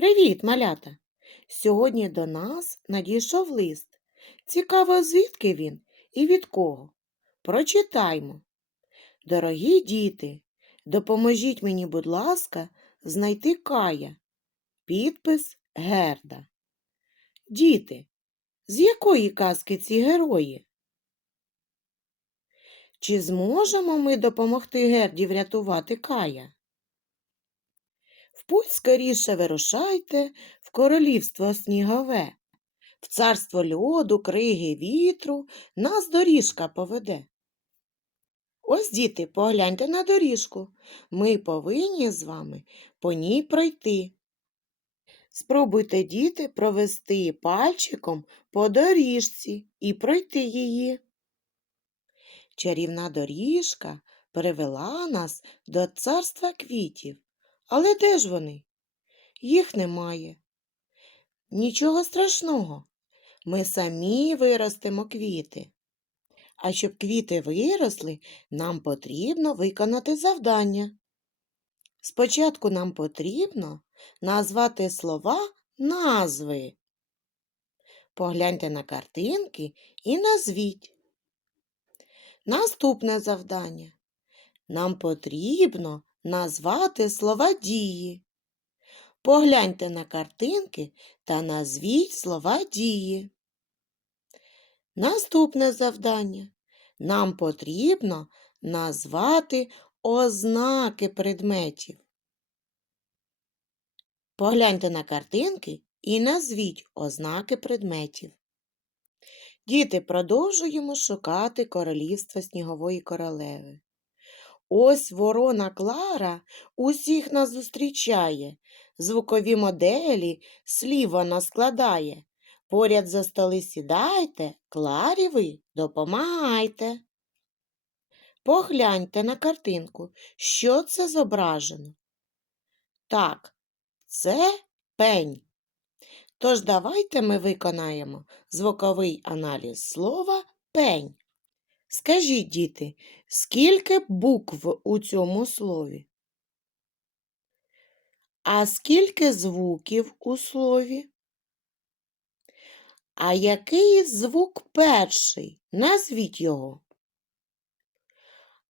Привіт, малята! Сьогодні до нас надійшов лист. Цікаво, звідки він і від кого. Прочитаймо. Дорогі діти, допоможіть мені, будь ласка, знайти Кая. Підпис Герда. Діти, з якої казки ці герої? Чи зможемо ми допомогти Герді врятувати Кая? Путь скоріше вирушайте в королівство снігове, в царство льоду, криги, вітру нас доріжка поведе. Ось, діти, погляньте на доріжку. Ми повинні з вами по ній пройти. Спробуйте, діти, провести пальчиком по доріжці і пройти її. Чарівна доріжка привела нас до царства квітів. Але де ж вони? Їх немає. Нічого страшного. Ми самі виростемо квіти. А щоб квіти виросли, нам потрібно виконати завдання. Спочатку нам потрібно назвати слова назви. Погляньте на картинки і назвіть. Наступне завдання. Нам потрібно назвати слова дії. Погляньте на картинки та назвіть слова дії. Наступне завдання. Нам потрібно назвати ознаки предметів. Погляньте на картинки і назвіть ознаки предметів. Діти, продовжуємо шукати королівство снігової королеви. Ось ворона Клара усіх нас зустрічає, звукові моделі слів вона складає. Поряд за столи сідайте, Кларі ви допомагайте. Погляньте на картинку, що це зображено. Так, це пень. Тож давайте ми виконаємо звуковий аналіз слова пень. Скажіть, діти, скільки букв у цьому слові? А скільки звуків у слові? А який звук перший? Назвіть його.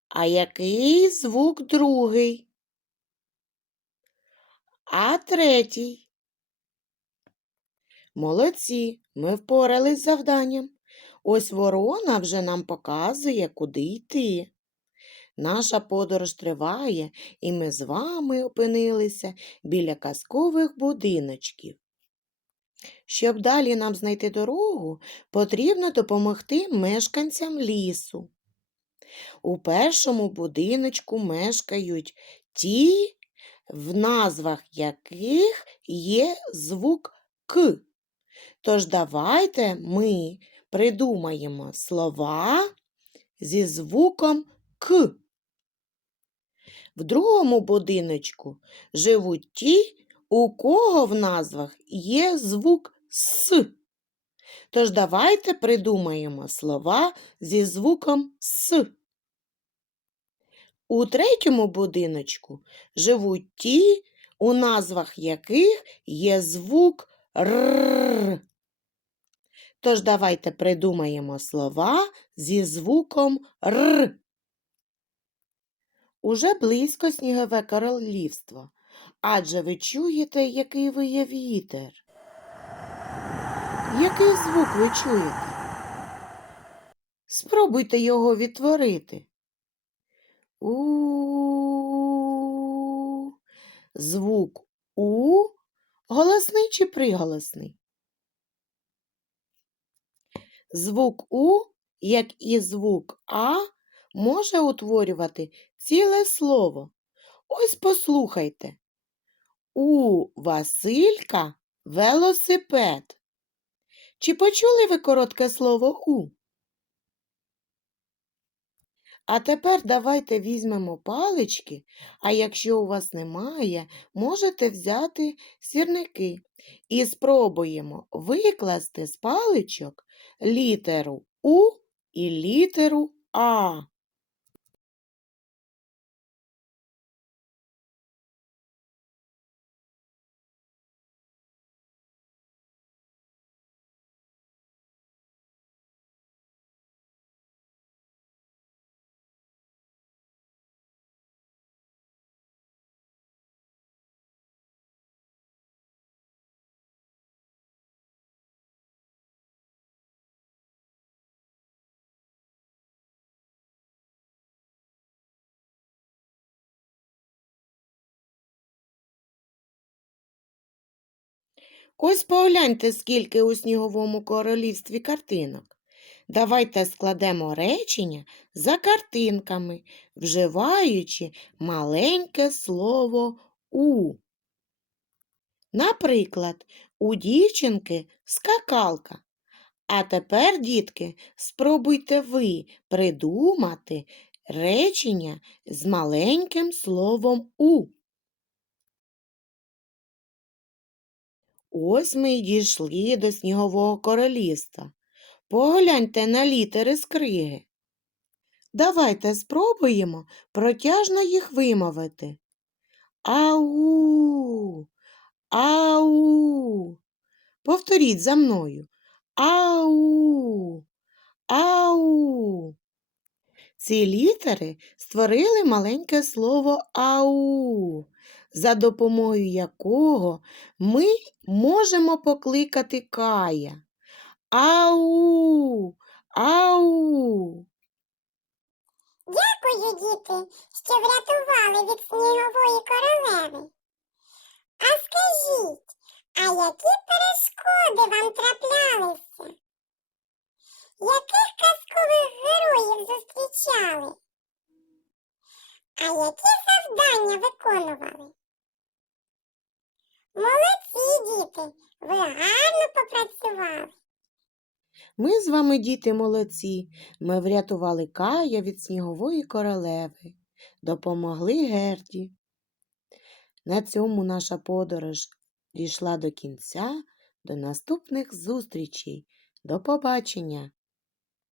А який звук другий? А третій? Молодці, ми впорались з завданням. Ось ворона вже нам показує, куди йти. Наша подорож триває, і ми з вами опинилися біля казкових будиночків. Щоб далі нам знайти дорогу, потрібно допомогти мешканцям лісу. У першому будиночку мешкають ті, в назвах яких є звук К. Тож давайте ми придумаємо слова зі звуком К. В другому будиночку живуть ті, у кого в назвах є звук С. Тож давайте придумаємо слова зі звуком С. У третьому будиночку живуть ті, у назвах яких є звук Р. Тож давайте придумаємо слова зі звуком Р. Уже близько снігове королівство. Адже ви чуєте, який виє вітер. Який звук ви чуєте? Спробуйте його відтворити. У. Звук У голосний чи приголосний? Звук У, як і звук А, може утворювати ціле слово. Ось послухайте. У Василька велосипед. Чи почули ви коротке слово У? А тепер давайте візьмемо палички, а якщо у вас немає, можете взяти сірники і спробуємо викласти з паличок літеру У і літеру А. Ось погляньте, скільки у сніговому королівстві картинок. Давайте складемо речення за картинками, вживаючи маленьке слово у. Наприклад, у дівчинки скакалка. А тепер, дітки, спробуйте ви придумати речення з маленьким словом у. Ось ми й дійшли до снігового королівства. Погляньте на літери з криги. Давайте спробуємо протяжно їх вимовити. Ау, ау. Повторіть за мною. Ау, ау. Ці літери створили маленьке слово ау, за допомогою якого ми можемо покликати Кая. Ау, ау. Дякую, діти, що врятували від снігової королеви. А скажіть, а які перешкоди вам траплялися? Яких казкових героїв зустрічали? А які завдання виконували? Молодці, діти, ви гарно попрацювали. Ми з вами, діти, молодці. Ми врятували Кая від снігової королеви, допомогли Герді. На цьому наша подорож дійшла до кінця. До наступних зустрічей. До побачення!